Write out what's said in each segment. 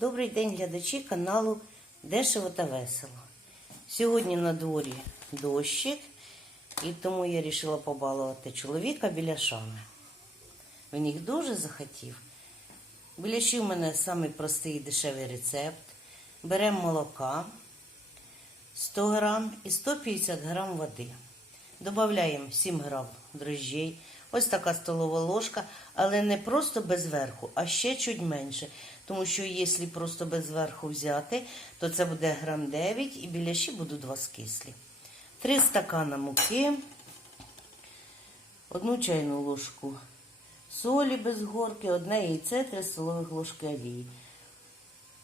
Добрий день, глядачі каналу Дешево та Весело. Сьогодні на дворі дощик, і тому я вирішила побалувати чоловіка біляшами. Він їх дуже захотів. Біляші в мене самий простий і дешевий рецепт. Беремо молока 100 грам і 150 грам води. Добавляємо 7 грам дрожжей. Ось така столова ложка, але не просто без верху, а ще чуть менше. Тому що якщо просто без верху взяти, то це буде грам 9 і біляші будуть у вас кислі. 3 стакана муки, одну чайну ложку солі без горки, одне яйце, 3 столових ложки олії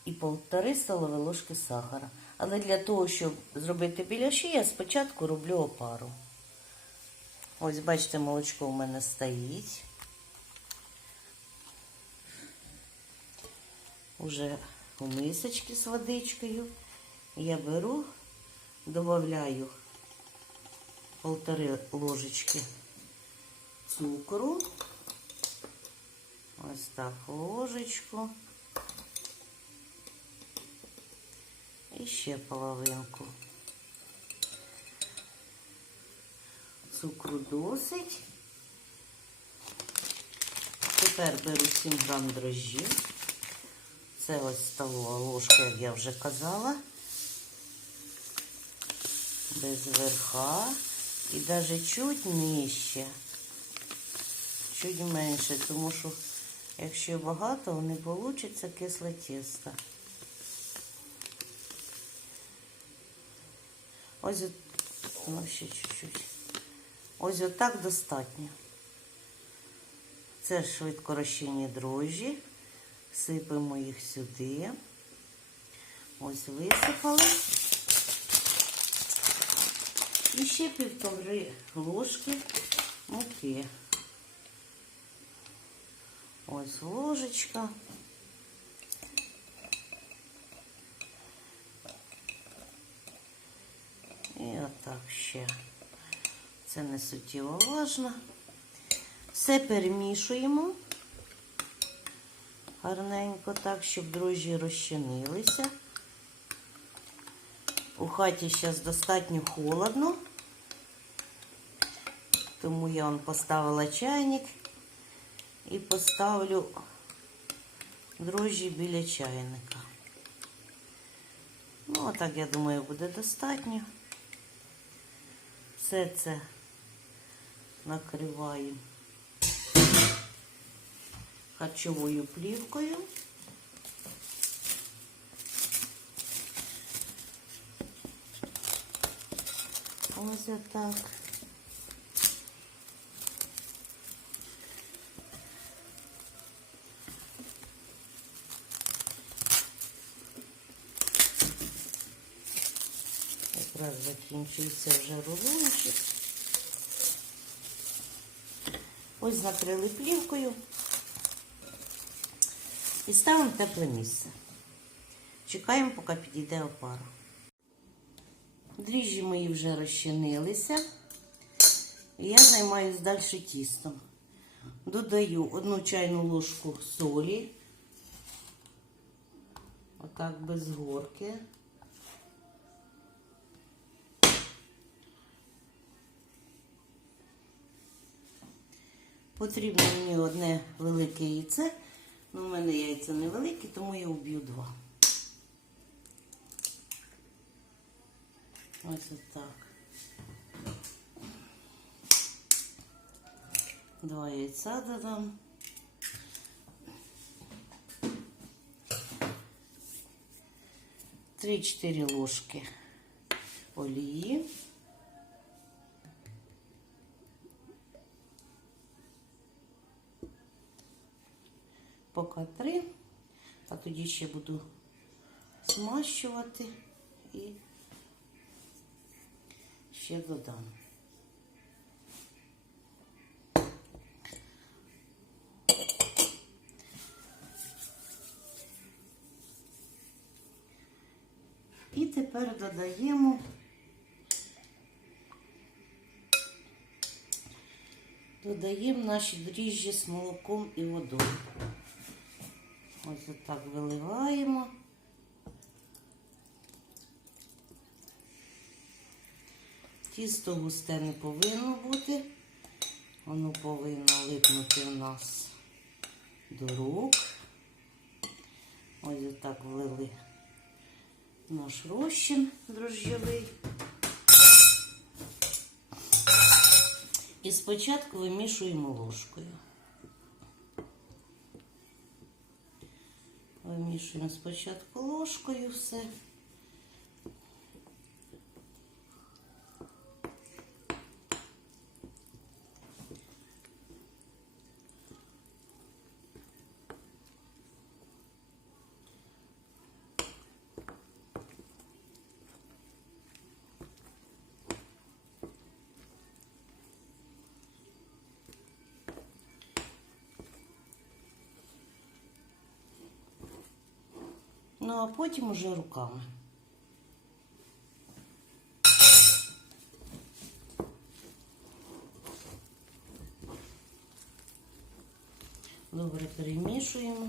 і полтори столові ложки сахара. Але для того, щоб зробити біляші, я спочатку роблю опару. Ось, бачите, молочко у мене стоїть. Уже у мисочці з водичкою. Я беру, додаю полтори ложечки цукру. Ось так ложечку. І ще половинку. Цукру досить. Тепер беру 7 грам дрожжів. Це ось столова ложка, як я вже казала. Без верха. І навіть чуть нижче. Чуть менше, тому що якщо багато, не вийде кисле тісто. Ось ну ще чуть-чуть. Ось отак достатньо. Це швидко розчинні дрожжі. Сипемо їх сюди. Ось висипали. І ще півтори ложки муки. Ось ложечка. І отак ще. Це не суттєво важно. Все перемішуємо гарненько так, щоб дрожжі розчинилися. У хаті зараз достатньо холодно, тому я вам поставила чайник і поставлю дрожжі біля чайника. Ну, отак, я думаю, буде достатньо. Все це накриваю харчовою плівкою. Ось отак. Якраз закінчується вже рулончик. Ось накрили плівкою і ставимо в тепле місце. Чекаємо, поки підійде опара. Дріжджі мої вже розчинилися. І я займаюся далі тістом. Додаю одну чайну ложку солі. Отак без горки. Потрібно мені одне велике яйце. Ну, у мене яйця невеликі, тому я вб'ю два. Ось отак. Два яйця додам. Три-чотири ложки олії. Поки три, а тоді ще буду змащувати і ще додам. І тепер додаємо додаємо наші дріжджі з молоком і водою. Ось отак виливаємо. Тісто густе не повинно бути. Воно повинно липнути в нас до рук. Ось отак влили наш розчин дрожжєвий. І спочатку вимішуємо ложкою. Вимішуємо спочатку ложкою все. Ну а потім уже руками. Добре перемішуємо.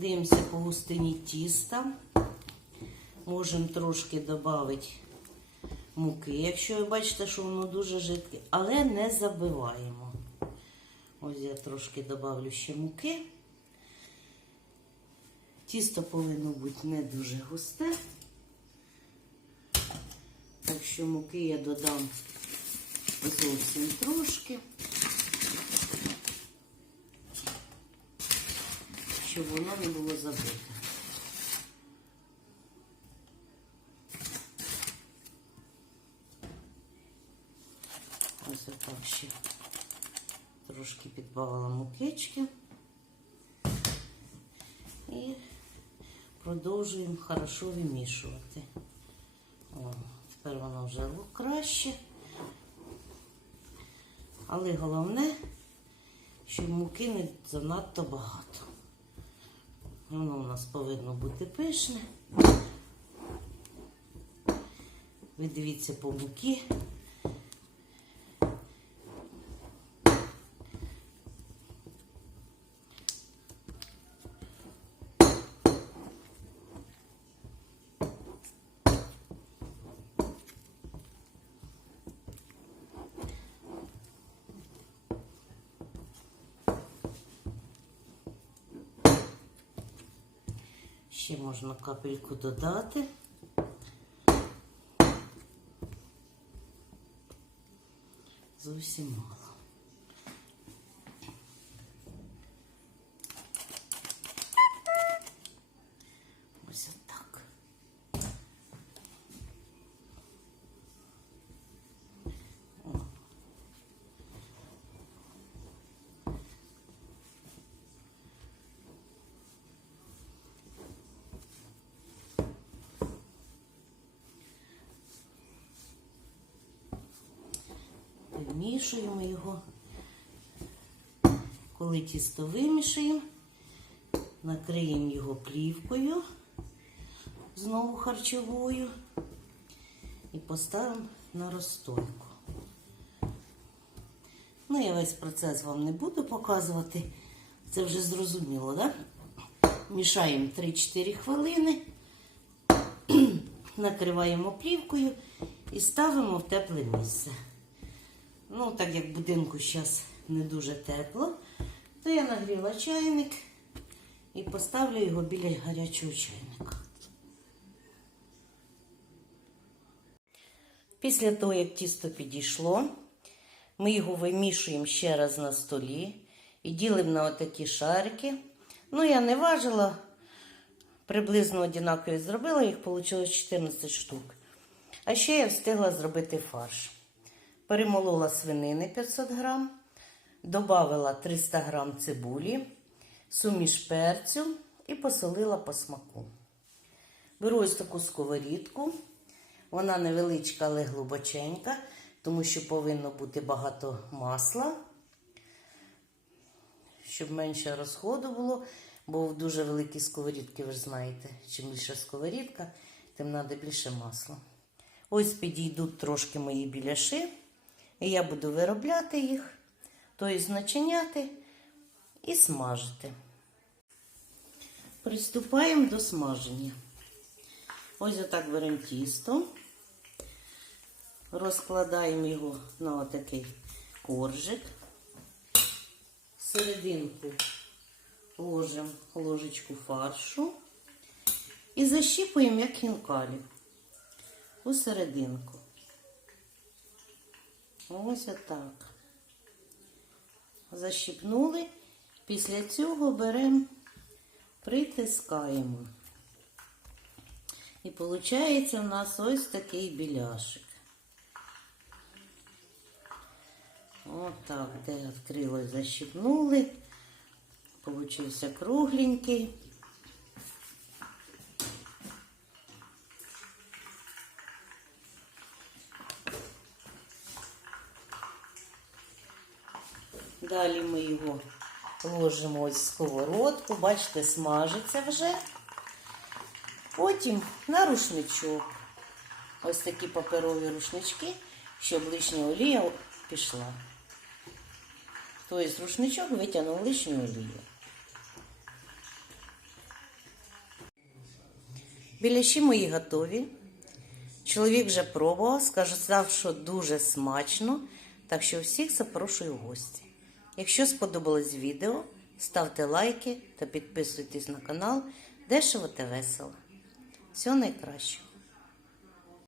Дивимося по густині тіста. Можемо трошки додати муки, якщо ви бачите, що воно дуже жидке, але не забиваємо. Ось я трошки додавлю ще муки. Тісто повинно бути не дуже густе. Так що муки я додам зовсім трошки. Щоб воно не було забите. Ось отак ще трошки підбавила мукички і продовжуємо хорошо вимішувати. О, тепер воно вже краще. Але головне, щоб муки не занадто багато. Воно у нас повинно бути пишне. Ви дивіться по муки. Ще можна капельку додати. Зовсім мало. Ось отак. О. Вимішуємо його. Коли тісто вимішаємо, накриємо його плівкою, знову харчовою, і поставимо на розстойку. Ну, я весь процес вам не буду показувати. Це вже зрозуміло, так? Мішаємо 3-4 хвилини, накриваємо плівкою і ставимо в тепле місце. Ну, так як в будинку зараз не дуже тепло, то я нагріла чайник і поставлю його біля гарячого чайника. Після того, як тісто підійшло, ми його вимішуємо ще раз на столі і ділимо на отакі шарики. Ну, я не важила, приблизно однакові зробила, їх вийшло 14 штук. А ще я встигла зробити фарш. Перемолола свинини 500 грам, додала 300 грам цибулі, суміш перцю і посолила по смаку. Беру ось таку сковорідку, вона невеличка, але глибоченька. тому що повинно бути багато масла, щоб менше розходу було, бо в дуже великі сковорідки, ви ж знаєте, чим більше сковорідка, тим треба більше масла. Ось підійдуть трошки мої біляши, і я буду виробляти їх, тобто начиняти і смажити. Приступаємо до смаження. Ось отак беремо тісто, розкладаємо його на отакий коржик. Серединку ложимо ложечку фаршу і защіпуємо як хінкалі у серединку. Ось отак. Защіпнули. Після цього беремо, притискаємо. І виходить у нас ось такий біляшик. Отак, де відкрилось, защіпнули. Получився кругленький. Далі ми його ложимо ось в сковородку, бачите, смажиться вже. Потім на рушничок. Ось такі паперові рушнички, щоб лишня олія пішла. Тобто рушничок витягнув лишню олію. Біляші мої готові. Чоловік вже пробував, сказав, що дуже смачно. Так що всіх запрошую в гості. Якщо сподобалось відео, ставте лайки та підписуйтесь на канал Дешево та весело. Всього найкращого!